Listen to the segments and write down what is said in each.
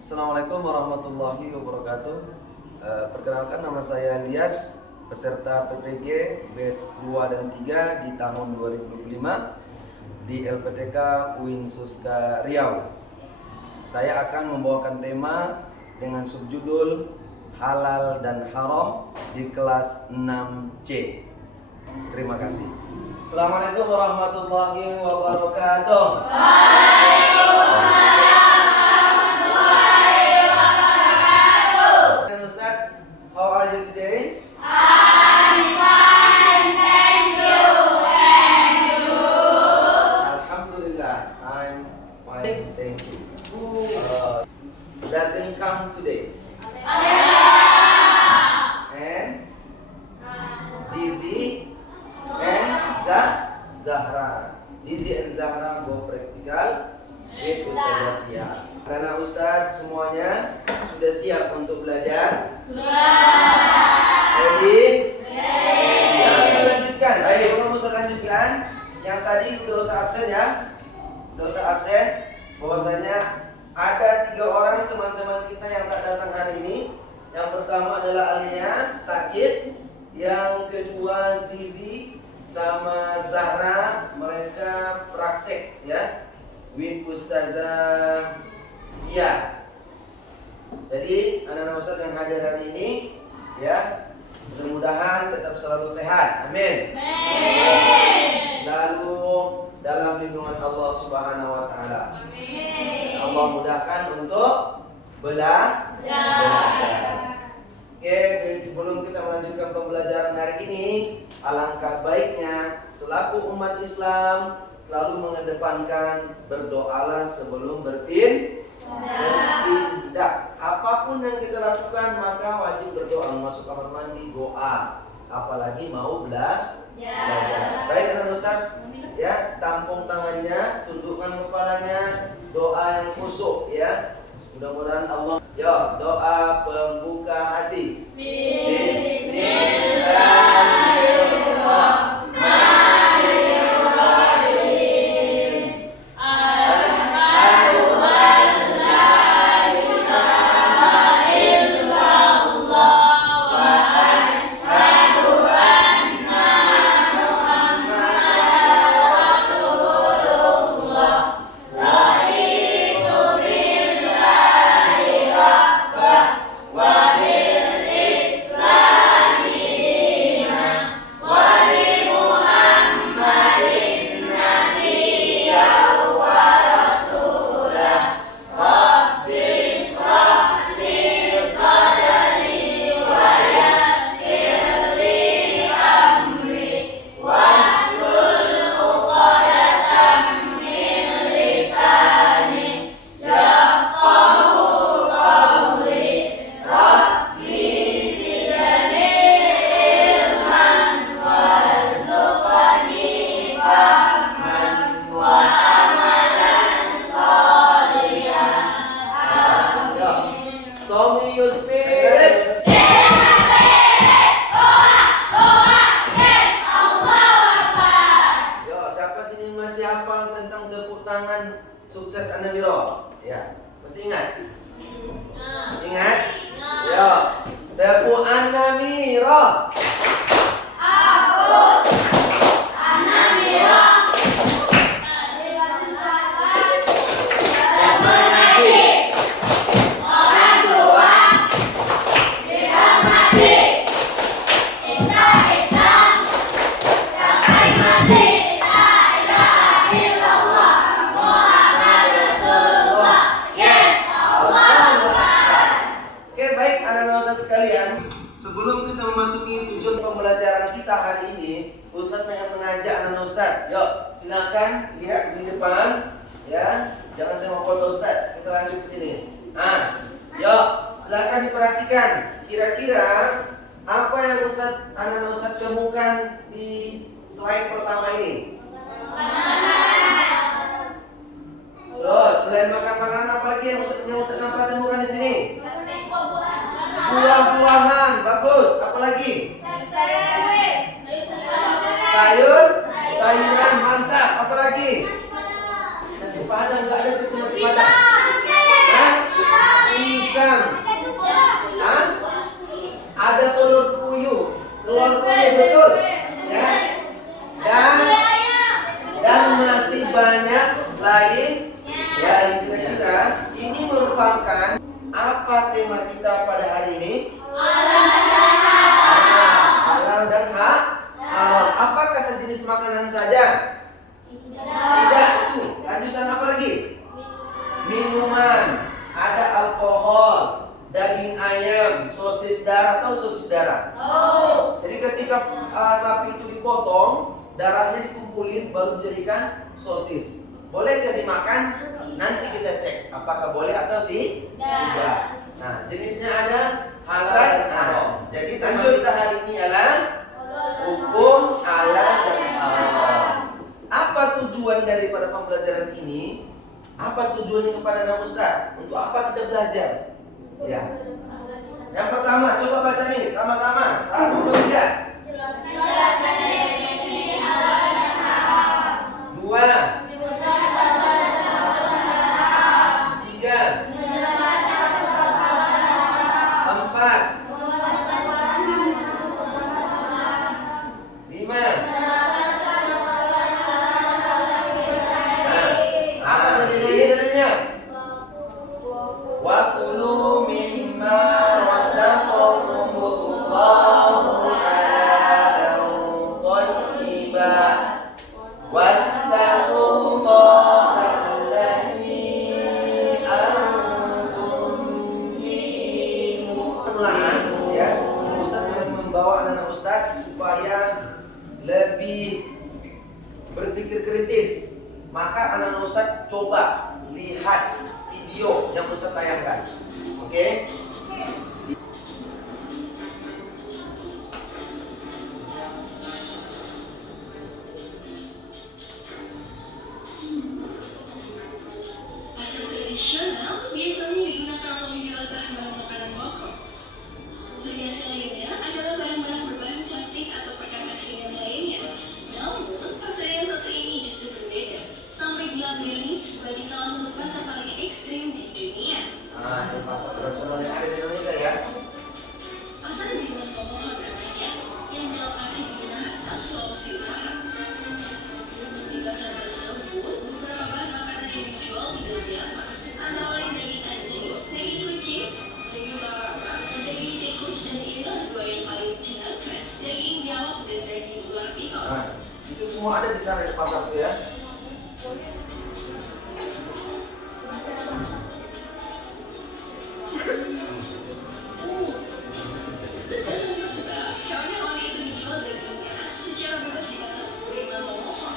Assalamualaikum warahmatullahi wabarakatuh. Perkenalkan, nama saya Lias, peserta PPG batch 2 dan 3 di tahun 2025 di LPTK UIN Suska Riau. Saya akan membawakan tema dengan subjudul Halal dan Haram di kelas 6C. Terima kasih. Assalamualaikum warahmatullahi wabarakatuh. How are you today? I'm fine, thank you. And you? Alhamdulillah, I'm fine, thank you. Who doesn't come today? And Zizi and Zahra. Zizi and Zahra go practical with Ustaz Rafia. Karena Ustaz semuanya sudah siap untuk belajar? Ready? Ya, kita lanjutkan. Baik, sebelum Ustaz lanjutkan, yang tadi udah usah absen ya. Udah usah absen. Bahwasanya ada 3 orang teman-teman kita yang tak datang hari ini. Yang pertama adalah Alia, sakit. Yang kedua Zizi sama Zahra, mereka praktek ya with Ustazah. Iya. Jadi anak-anak Ustaz yang hadir hari ini ya, mudah-mudahan tetap selalu sehat. Amin. Selalu dalam lindungan Allah Subhanahu wa taala. Amin. Allah mudahkan untuk belajar. Oke, sebelum kita melanjutkan pembelajaran hari ini, alangkah baiknya selaku umat Islam selalu mengedepankan berdoalah sebelum bertindak. Apapun yang kita lakukan maka wajib berdoa. Masuk kamar mandi doa, apalagi mau belajar. Baik anak Ustaz, ya, tampung tangannya, tundukkan kepalanya, doa yang khusyuk ya. Mudah-mudahan Allah. Ya, doa pembuka hati. Bismillahirrahmanirrahim. Asyhadu an la ilaha illallah wa asyhadu anna Muhammadan Rasulullah. Raditu billahi rabbah wa bil islami dinan wa bi Muhammadin nabiyyan wa rasulah. Rabbi shrah li sadri wa yassir li amri wahlul 'uqdatam min lisani yafqahu qawli. Rabbi zidni ilman warzuqni fahman wa amalan sholihan. Amin. Show me your spirit. Yo, siapa sini masih hafal tentang tepuk tangan sukses Anamiro? Ya, masih ingat? Ingat? Yo, tepuk Anamiro. Oke, baik anak-anak Ustaz sekalian, sebelum kita memasuki tujuan pembelajaran kita hari ini, Ustaz pengen mengajak anak-anak Ustaz. Yuk, silakan lihat di depan ya. Jangan tengok foto Ustaz. Kita lanjut ke sini. Yuk, silakan diperhatikan. Kira-kira apa yang anak-anak Ustaz temukan di slide pertama ini? Terus, selain makan makanan apa lagi yang Ustaz nampak temukan di sini? Buah-buahan, bagus. Apa lagi? Sayur, sayuran, mantap. Apa lagi? Nasi padang, nggak ada situ nasi padang. gampangkan, apa tema kita pada hari ini? Halal dan haram. Apakah sejenis makanan saja? Tidak. Itu. Lanjutan apa lagi? Minuman. Ada alkohol, daging ayam, sosis darah. Tahu sosis darah? Jadi ketika sapi itu dipotong, darahnya dikumpulin baru dijadikan sosis. Boleh nggak dimakan? Nanti kita cek apakah boleh atau tidak. Nah, jenisnya ada halal dan haram. Jadi tema kita hari ini adalah hukum halal dan haram. Apa tujuan daripada pembelajaran ini? Apa tujuannya kepada Anak Ustaz? Untuk apa kita belajar? Ya. Yang pertama, coba baca nih sama-sama. 1, 2, 3. Jelaskan definisi halal dan haram. 2. 3. 4. 5. Apa dalilnya? Wa kulu mimma razaqakumullahu halalan thayyiban wattaqullaha alladzi antum bihi mu'minun. Ya, Ustaz akan membawa anak Ustaz supaya lebih berpikir kritis. Maka anak Ustaz coba lihat video yang Ustaz tayangkan. Oke? Pasar tradisional biasanya digunakan untuk menjual bahan-bahan makanan pokok. Variasi lainnya adalah barang-barang berbahan plastik atau perkakas ringan lainnya. Namun, pasar yang satu ini justru berbeda, sampai dilabeli sebagai salah satu pasar paling ekstrim di dunia. Nah, ini pasar tradisional yang ada di Indonesia ya. Pasar Biman Tomohon namanya, yang berlokasi di Minahasa, Sulawesi Utara. Di pasar tersebut, beberapa bahan makanan yang dijual tidak biasa, antara lain daging anjing, daging kucing, daging larava, daging tikus, dan inilah dua yang paling menyenangkan, daging nyawak dan daging ular piton. Nah, itu semua ada di sana di pasar tuh ya. Betul sebab hewan-hewan itu dijual dagingnya secara bebas di pasar Biman Tomohon.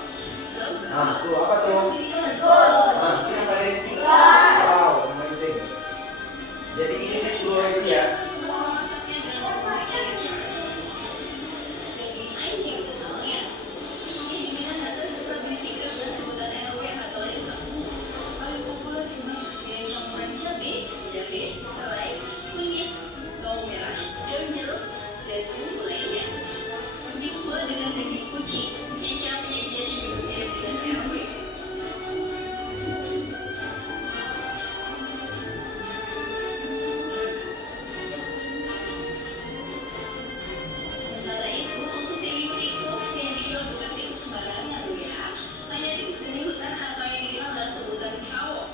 Nah, tuh apa tuh? Nah, ini apa nih? Wow, amazing. Jadi ini sih Sulawesi ya. Sementara itu, untuk daging tikus yang dijual bukan tikus sembarangan loh ya. Hanya tikus geni hutan atau yang dikenal dengan sebutan kawok,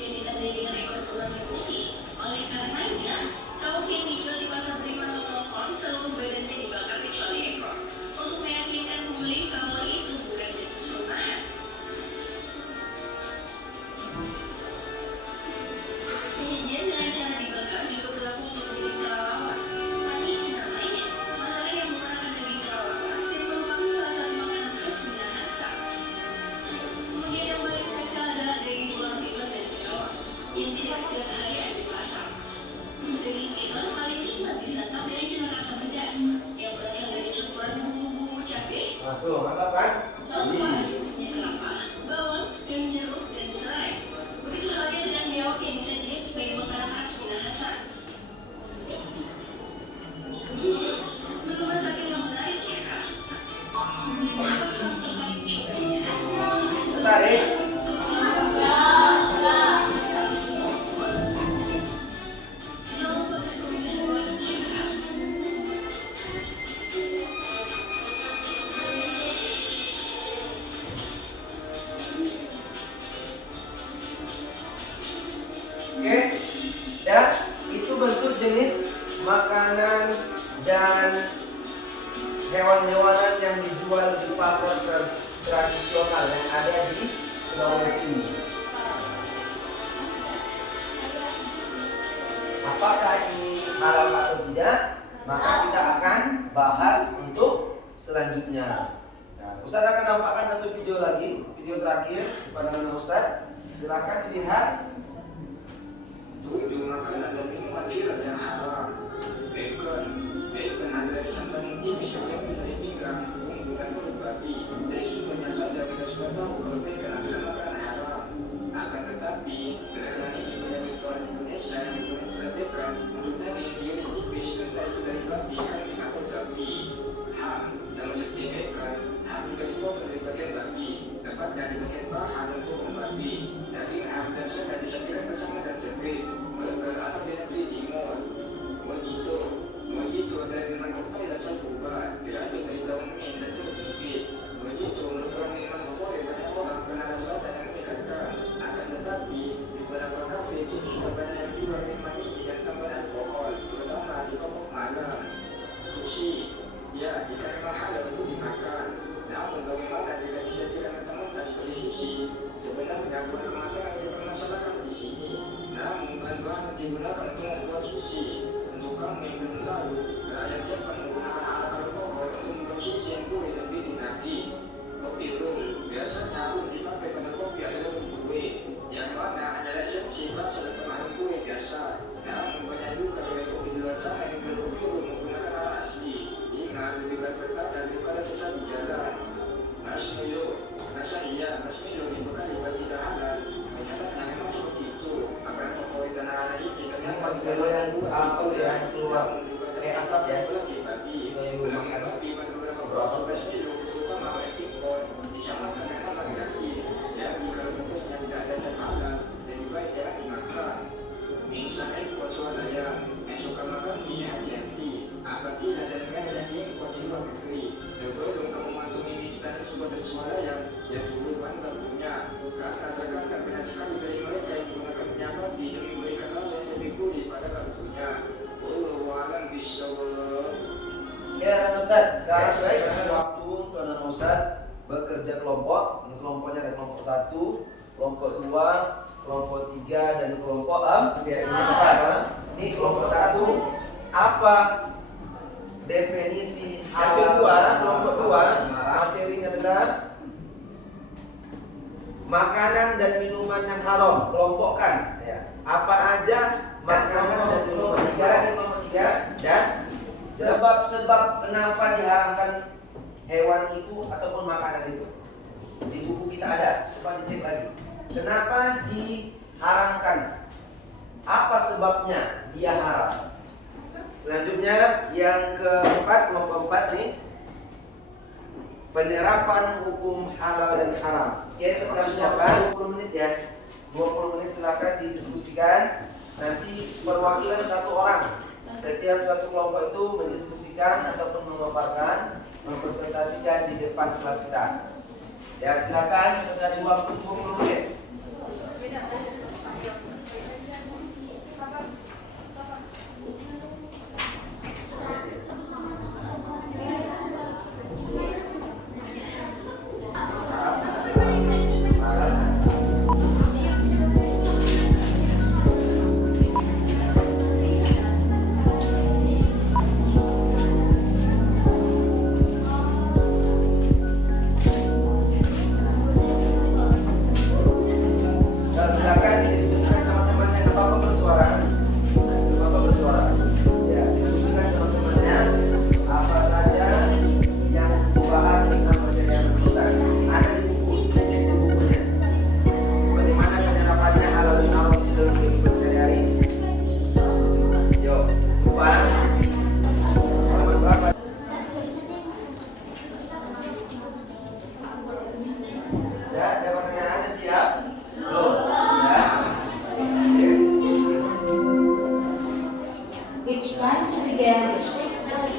yang ditandai dengan ekor berwarna putih. Oleh karenanya, kawok yang dijual di pasar Biman Tomohon seluruh badannya dibakar kecuali ekor, untuk meyakinkan pembeli kalau itu bukan tikus rumahan. Penyajian dengan cara dibakar juga berlaku untuk daging kelelawar. Tadi namanya, masakan yang menggunakan daging kelelawar dan merupakan salah satu makanan khas Minahasa. Kemudian yang paling spesial adalah daging ular piton dan kelelawar yang tidak setiap hari ada di pasar. Daging piton paling nikmat disantap dengan cita rasa pedas yang berasal dari campuran bumbu-bumbu cabai, Nah, tuh mantap kan? lengkuas, minyak kelapa, bawang, daun jeruk, dan serai. Begitu halnya dengan biawak yang disajikan sebagai makanan khas Minahasa. Menu masakan yang menarik ya. Apakah kamu tertarik mencobanya? Tertarik? Jangan lupa kasih komentar di bawah ini ya. hewan-hewanan yang dijual di pasar tradisional yang ada di Sulawesi. Apakah ini halal atau tidak? Maka kita akan bahas untuk selanjutnya. Nah, Ustaz akan nampakkan satu video lagi, video terakhir kepada Nana Ustaz. Silakan dilihat. 7 makanan dan minuman viral yang haram. Bacon adalah santan tipis yang diambil dari pinggang, bukan kulit babi. Dari sumbernya saja kita sudah tahu kalau bacon adalah makanan haram. Akan tetapi, belakangan ini banyak restoran Indonesia yang menggunakan istilah bacon untuk tadi yang diiris tipis, entah itu dari babi, kambing atau sapi. Ham sama seperti bacon, ham juga dipotong dari bagian babi, tepatnya di bagian paha dan bokong babi. Daging ham biasanya disajikan bersama dan seperti burger atau di negeri timur. Mojito adalah minuman koktail asal Kuba, diracik dari daun mint dan jeruk nipis. Mojito merupakan minuman favorit banyak orang karena rasanya yang menyegarkan. Akan tetapi, di beberapa kafe ini sudah banyak yang jual minuman ini dan tambahan alkohol, terutama di kelompok malam. Sushi, ya, jika memang halal untuk dimakan. Namun bagaimana jika disajikan mentah-mentah seperti sushi? Sebenarnya bukan kematangan yang dipermasalahkan di sini, namun bahan-bahan yang digunakan untuk membuat sushi. Untuk kamu yang belum tahu, rakyat Jepang menggunakan alat alkohol untuk membuat sushi yang gurih dan bikin nadi. Kopi rum, biasanya rum dipakai pada kopi adalah rum kue, yang mana adalah esensi rasa dan pemahaman kue biasa. Namun banyak juga oleh kopi di luar sana yang menjual kopi rum menggunakan alat asli. Ingat, lebih baik bertahan daripada sesat di jalan. Marshmallow, rasa iya, marshmallow dibekali bagi tidak halal. Kenyataannya memang seperti itu. Akan favorit anak-anak ini Ini marshmallow yang apa tuh ya, keluar kayak asap ya. Kita yang makan babi beberapa proses marshmallow terutama oleh impor disamakan dengan laki-laki. Jadi kalau fokusnya tidak ada zat halal dan juga jarang dimakan. Instan impor swadaya yang suka makan mie hati-hati. Apabila dan mereka yang diimpor di luar negeri. Sebelum kamu mantu mie instan tersebut dari swadaya yang duluan punya, karena terkadang banyak sekali dari mereka yang menggunakan minyak babi dan memberikan rasa yang lebih gurih pada kartunya. Wallahu a'lam bishawab. Ya, Nana Ustaz, sekarang baik waktu untuk Nana Ustaz bekerja kelompok. Ini kelompoknya ada kelompok 1, kelompok 2, kelompok 3, dan kelompok 4. Ya, ini apa? Ini kelompok 1. Apa definisi yang kedua? Kelompok 2 materinya adalah makanan dan minuman yang haram. Kelompokkan ya. Apa aja makanan dan minuman dan sebab-sebab kenapa diharamkan hewan itu ataupun makanan itu. Di buku kita ada, coba dicek lagi. Kenapa diharamkan? Apa sebabnya dia haram? Selanjutnya yang keempat, kelompok 4 nih, penerapan hukum halal dan haram. Oke, setelahnya apa? 20 menit ya. 20 menit silakan didiskusikan. Nanti perwakilan 1 orang. Setiap satu kelompok itu mendiskusikan ataupun memaparkan, mempresentasikan di depan kelas kita. Ya, silakan saya kasih waktu 20 menit. It's time to begin the 6th session.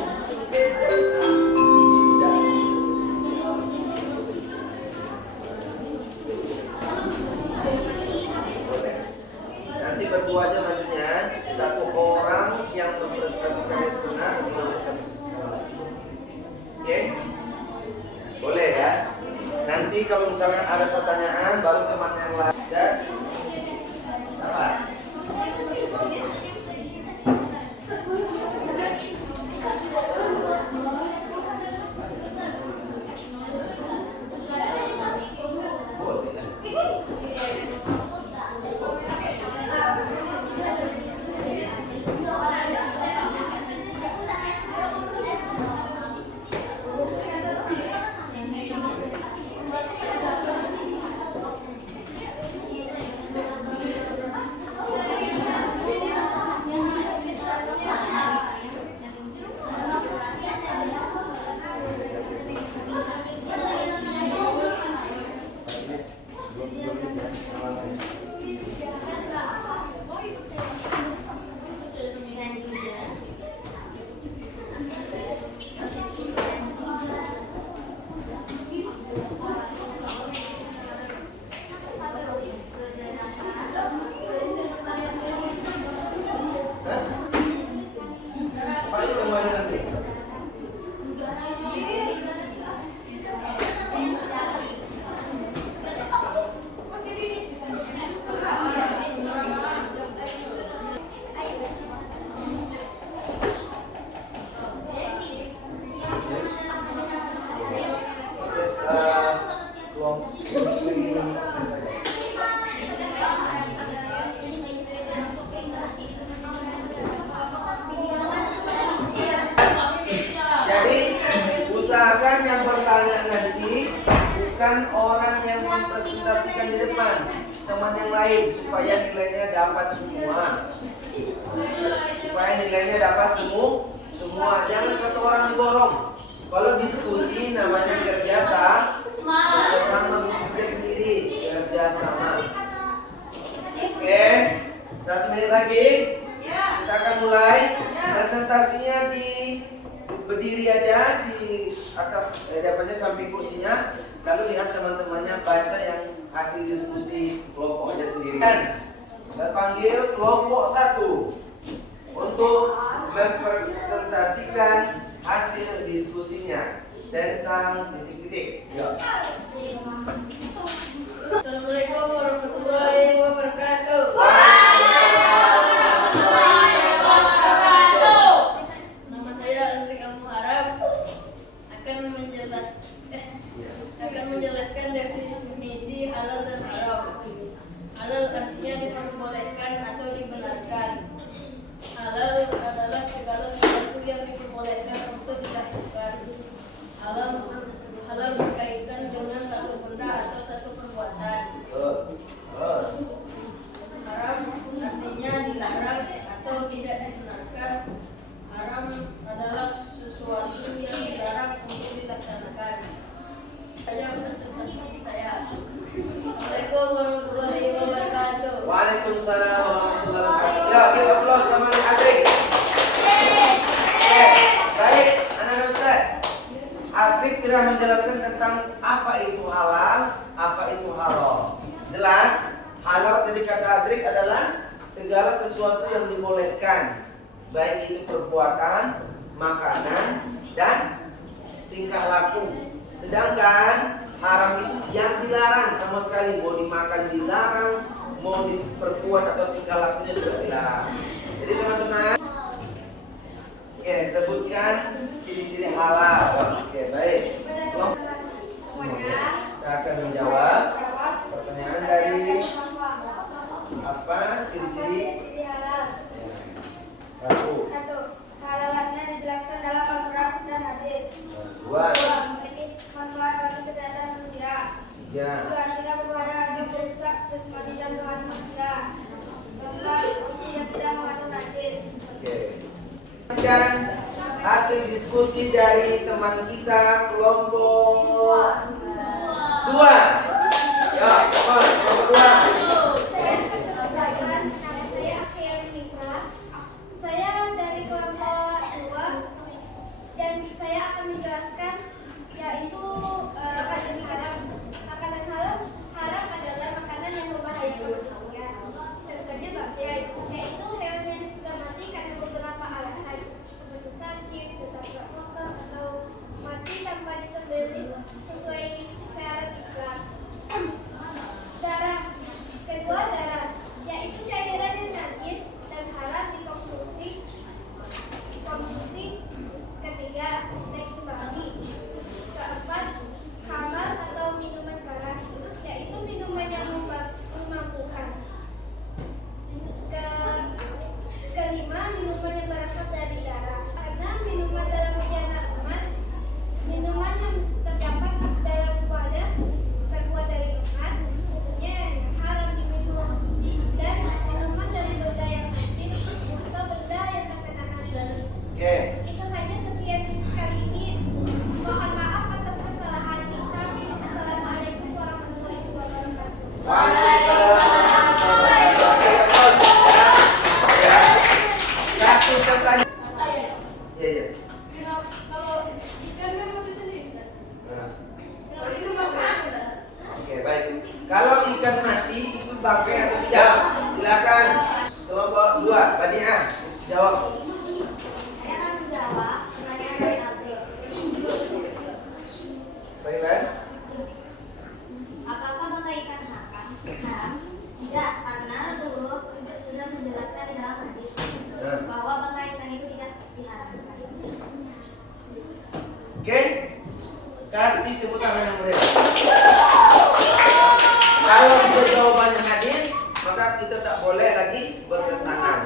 Nanti berdua aja majunya, 1 orang yang mempresentasikan setengah, 1 orang setengah. Oke? kalau misalkan ada pertanyaan baru teman yang lain. Dan apa? Usahakan yang bertanya nanti bukan orang yang mempresentasikan di depan, teman yang lain supaya nilainya dapat semua. Supaya nilainya dapat semua. Jangan satu orang diborong. Kalau diskusi namanya kerja sama, bekerja sendiri, kerja sama. Oke, 1 menit lagi. Kita akan mulai presentasinya berdiri aja di atas dapatnya samping kursinya, lalu lihat teman-temannya baca yang hasil diskusi kelompoknya sendiri. Dan panggil kelompok 1 untuk mempresentasikan hasil diskusinya tentang titik-titik. Ya. Assalamualaikum warahmatullahi wabarakatuh. Nama saya Andri Al-Muharram akan menjelaskan definisi halal dan haram. Halal artinya diperbolehkan atau dibenarkan. Halal adalah segala sesuatu yang diperbolehkan untuk dilakukan. Halal berkaitan dengan satu benda atau satu perbuatan. Haram artinya dilarang atau tidak dibenarkan. Haram adalah sesuatu yang dilarang untuk dilaksanakan. Saya presentasi saya. Assalamualaikum warahmatullahi wabarakatuh. Waalaikumsalam warahmatullahi wabarakatuh. Ya, give applause sama Adrik. Baik, anak-anak Ustaz. Adrik telah menjelaskan tentang apa itu halal, apa itu haram. Jelas, halal tadi kata Adrik adalah segala sesuatu yang dibolehkan, baik itu perbuatan, makanan, dan tingkah laku. Sedangkan haram itu yang dilarang sama sekali, mau dimakan dilarang, mau diperbuat atau tingkah lakunya juga dilarang. Jadi teman-teman, oke, sebutkan ciri-ciri halal. Oke, baik. Semuanya, saya akan menjawab pertanyaan dari apa ciri-ciri halal. Satu. Halalannya dijelaskan dalam Al-Quran dan hadis. 2. Memiliki manfaat bagi kesehatan manusia. 3. Tidak berwarna agam berusak jasmani dan rohani manusia. 4. Isi yang tidak mengandung najis. Oke. Dan hasil diskusi dari teman kita kelompok 2. Ya, kelompok 2. Saya dari kelompok 2 dan saya akan menjelaskan yaitu makanan haram. Makanan haram adalah makanan yang berbahaya manusia. Contohnya yaitu hewan yang sudah mati karena beberapa alasan seperti sakit, ketabrak motor atau mati tanpa disembelih sesuai syariat Islam. jawab dua. Badiah, jawab. Saya akan menjawab pertanyaan dari April. Silent. Apakah bangkai ikan haram? Tidak, karena Rasulullah sudah menjelaskan di dalam hadis bahwa bangkai ikan itu tidak diharamkan. Oke, kasih tepuk tangan yang meriah. Kalau kita jawabannya hadis, maka kita tak boleh lagi bertentangan.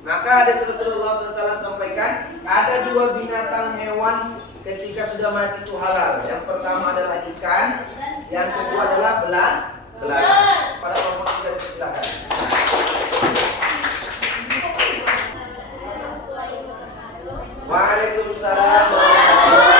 Maka hadis Rasulullah SAW sampaikan ada dua binatang hewan ketika sudah mati itu halal. Yang pertama adalah ikan, yang kedua adalah belalang. Para kelompok kita silakan. Waalaikumsalam warahmatullahi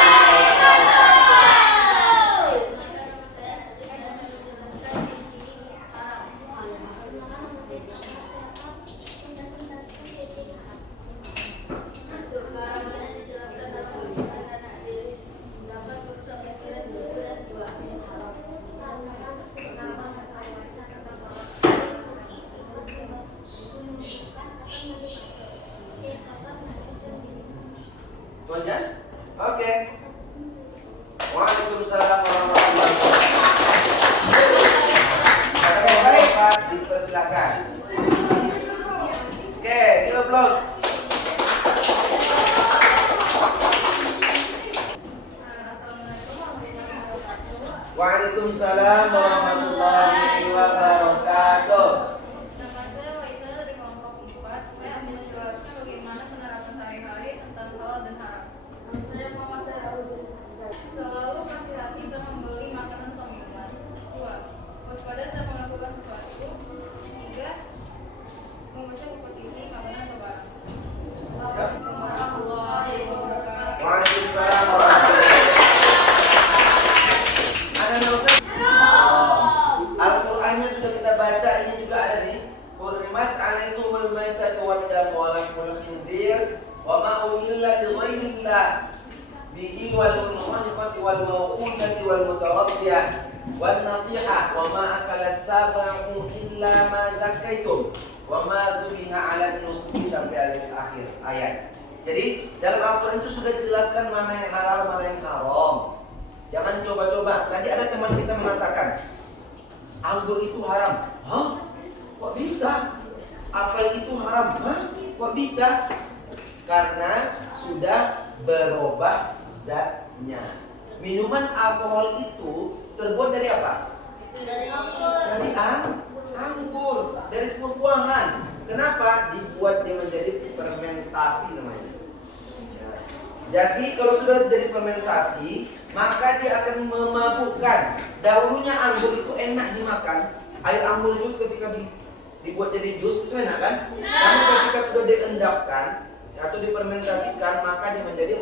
Itu aja? Oke. Waalaikumsalam warahmatullahi wabarakatuh. Baik, dipersilakan. Oke, give applause. Waalaikumsalam warahmatullahi wabarakatuh. Nama saya Waisa dari kelompok 4. Saya akan menjelaskan bagaimana penerapan sehari-hari tentang halal dan haram. Nama saya Muhammad Syarul dari Sanggar. Selalu hati-hati saat membeli makanan atau minuman. 2. Waspada saat melakukan sesuatu. 3. Membaca komposisi makanan atau barang. Assalamualaikum warahmatullahi wabarakatuh. Waalaikumsalam warahmatullahi wabarakatuh. Ada Ustaz? Al-Qur'annya sudah kita baca, ini juga ada nih. Hurrimat 'alaikumul maitatu wad-damu wa lahmul khinzir wa ma uhilla li ghairillah bihi wal munkhaniqati wal mawqudati wal mutaraddiyah wan nadihah wa ma akala sab'u illa ma zakkaitum wa ma dhubiha 'ala nusbi sampai akhir ayat. Jadi dalam Al-Qur'an itu sudah dijelaskan mana yang halal, mana yang haram. Jangan coba-coba. Tadi ada teman kita mengatakan anggur itu haram. Hah? Kok bisa? Apel itu haram. Hah? Kok bisa? Karena sudah berubah zatnya. Minuman alkohol itu terbuat dari apa? Dari anggur, dari buah-buahan. Kenapa? Dibuat dia menjadi fermentasi namanya. Jadi kalau sudah jadi fermentasi, maka dia akan memabukkan. Dahulunya anggur itu enak dimakan. Air anggur itu ketika dibuat jadi jus itu enak kan? Namun ketika sudah diendapkan atau difermentasikan, maka dia menjadi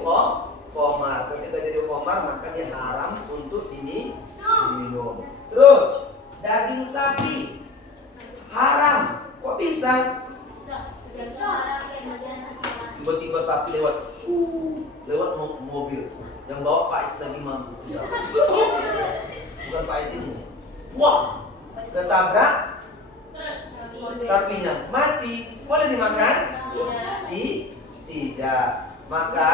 khomar. Ketika jadi khomar, maka dia haram untuk diminum. Terus daging sapi haram. Kok bisa? Tiba-tiba sapi lewat mobil yang bawa Pak Is lagi mampu, bukan Pak Is ini. Wah, ketabrak sapinya, mati. Boleh dimakan? Tidak. Maka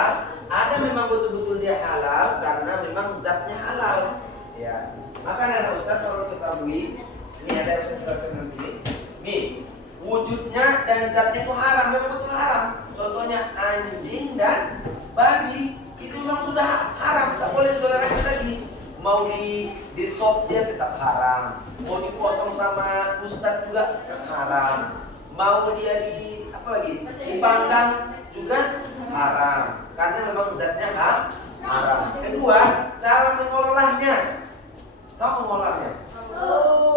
ada memang betul-betul dia halal karena memang zatnya halal. Ya. Maka anak Ustaz kalau ketahui, ini ada Ustaz jelaskan nanti. Nih, wujudnya dan zatnya itu haram, memang betul haram. Contohnya anjing dan babi itu memang sudah haram, tak boleh toleransi lagi. Mau di sop dia tetap haram, mau dipotong sama ustadz juga tetap haram, mau dia dipanggang juga haram, karena memang zatnya haram. Kedua, cara mengolahnya. Tahu mengolahnya?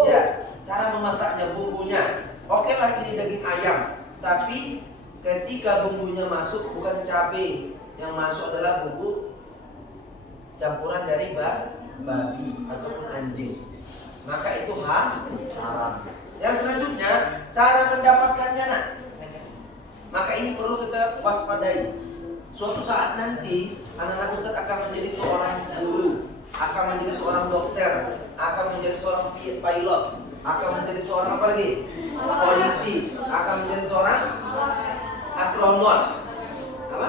Ya, cara memasaknya, bumbunya. Oke lah ini daging ayam, tapi ketika bumbunya masuk bukan cabai, yang masuk adalah bumbu campuran dari babi ataupun anjing, maka itu haram. Yang selanjutnya, cara mendapatkannya nak. Maka ini perlu kita waspadai. Suatu saat nanti anak-anak Ustaz akan menjadi seorang guru, akan menjadi seorang dokter, akan menjadi seorang pilot, akan menjadi seorang apa lagi? Polisi, akan menjadi seorang astronot. Apa?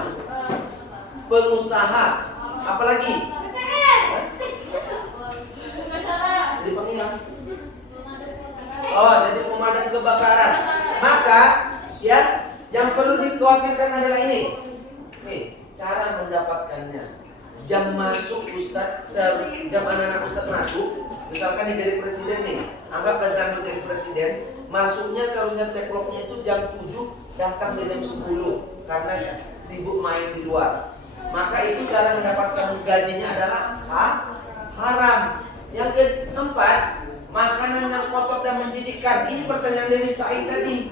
Pengusaha. Apalagi? Hah? Jadi penghilang. Oh, jadi pemadam kebakaran. Maka ya, yang perlu dikhawatirkan adalah ini. Nih, cara mendapatkannya. Jam masuk Ustadz, jam anak-anak Ustadz masuk, misalkan dia jadi presiden nih, anggaplah Zanur jadi presiden, masuknya seharusnya cekloknya itu jam 7, datang di jam 10 karena sibuk main di luar. Maka itu cara mendapatkan gajinya adalah haram. Yang keempat, makanan yang kotor dan menjijikkan. Ini pertanyaan dari Said tadi.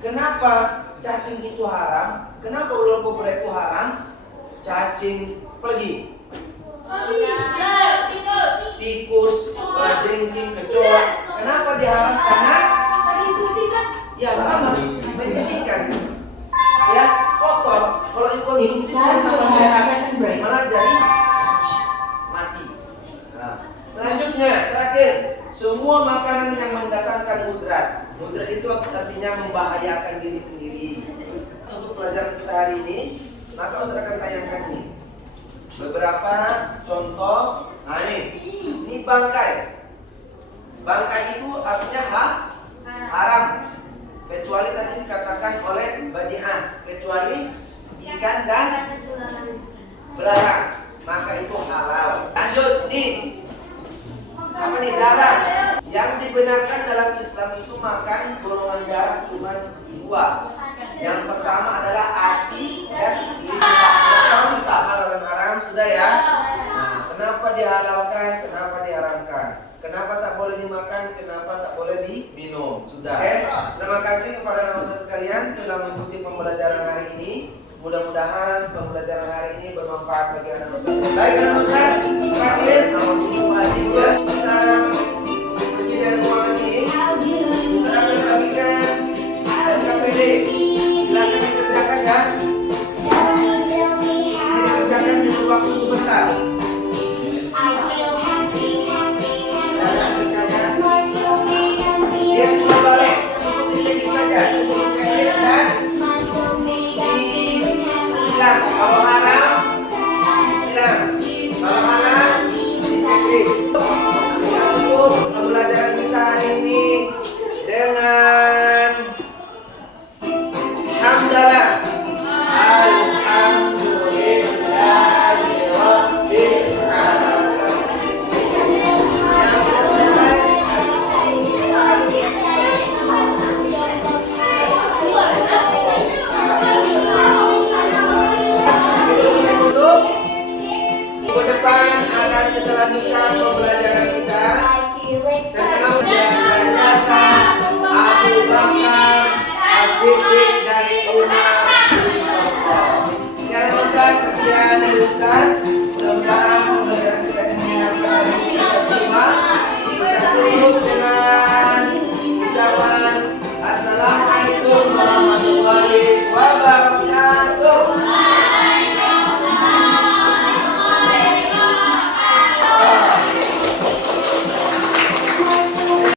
Kenapa cacing itu haram? Kenapa ular kobra itu haram? Cacing, apalagi? Tikus, jengking, kecoa. Kenapa diharam? Karena ya sama, menjijikkan. Ya, kotor. Kalau dikonsumsi kan tambah sehat, malah jadi mati. Nah, selanjutnya, terakhir, semua makanan yang mendatangkan mudrat. Mudrat itu artinya membahayakan diri sendiri. Untuk pelajaran kita hari ini, maka Ustaz akan tayangkan ini beberapa contoh. Nah ini bangkai. Bangkai itu artinya haram. Kecuali tadi dikatakan oleh Badi'ah, kecuali ikan dan belarang, maka itu halal. Lanjut nih. Apa nih? Darah. Yang dibenarkan dalam Islam itu makan golongan darah cuma 2. Yang pertama adalah hati dan lidah. Tahu tak halal dan haram sudah ya? Nah, kenapa dihalalkan? Kenapa diharamkan? Kenapa tak boleh dimakan? Kenapa tak boleh diminum? Sudah. Oke. Terima kasih kepada anak-anak sekalian telah mengikuti pembelajaran hari ini. Mudah-mudahan pembelajaran hari ini bermanfaat bagi anak-anak. Baik anak-anak, terakhir, kita